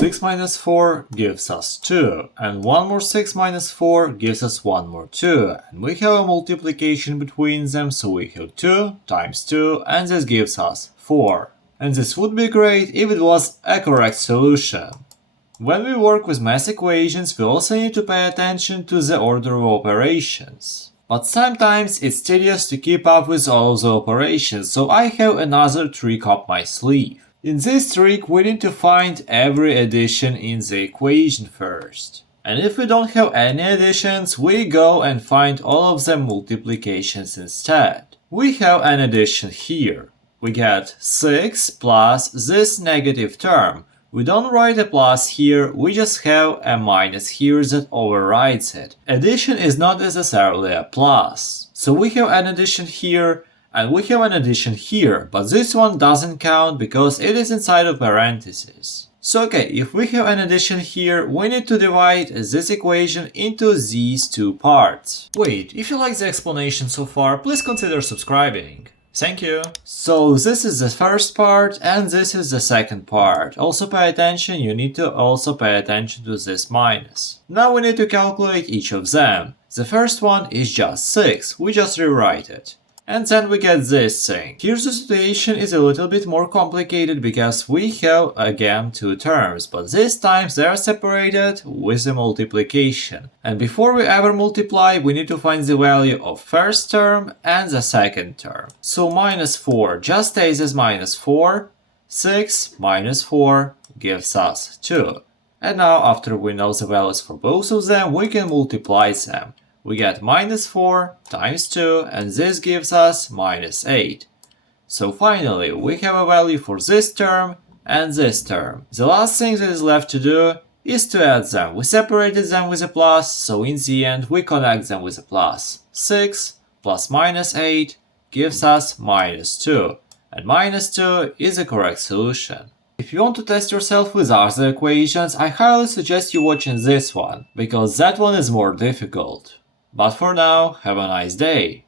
6 minus 4 gives us 2, and 1 more 6 minus 4 gives us 1 more 2, and we have a multiplication between them, so we have 2 times 2, and this gives us 4. And this would be great if it was a correct solution. When we work with math equations, we also need to pay attention to the order of operations. But sometimes it's tedious to keep up with all of the operations, so I have another trick up my sleeve. In this trick, we need to find every addition in the equation first. And if we don't have any additions, we go and find all of the multiplications instead. We have an addition here. We get 6 plus this negative term. We don't write a plus here, we just have a minus here that overrides it. Addition is not necessarily a plus. So we have an addition here, and we have an addition here, but this one doesn't count because it is inside of parentheses. So okay, if we have an addition here, we need to divide this equation into these two parts. Wait, if you like the explanation so far, please consider subscribing. Thank you. So this is the first part and this is the second part. Also pay attention, you need to also pay attention to this minus. Now we need to calculate each of them. The first one is just 6, we just rewrite it. And then we get this thing. Here the situation is a little bit more complicated because we have again two terms, but this time they are separated with a multiplication. And before we ever multiply, we need to find the value of first term and the second term. So minus 4 just stays as minus 4. 6 minus 4 gives us 2. And now after we know the values for both of them, we can multiply them. We get minus 4 times 2, and this gives us minus 8. So finally, we have a value for this term and this term. The last thing that is left to do is to add them. We separated them with a plus, so in the end we connect them with a plus. 6 plus minus 8 gives us minus 2, and minus 2 is the correct solution. If you want to test yourself with other equations, I highly suggest you watching this one, because that one is more difficult. But for now, have a nice day!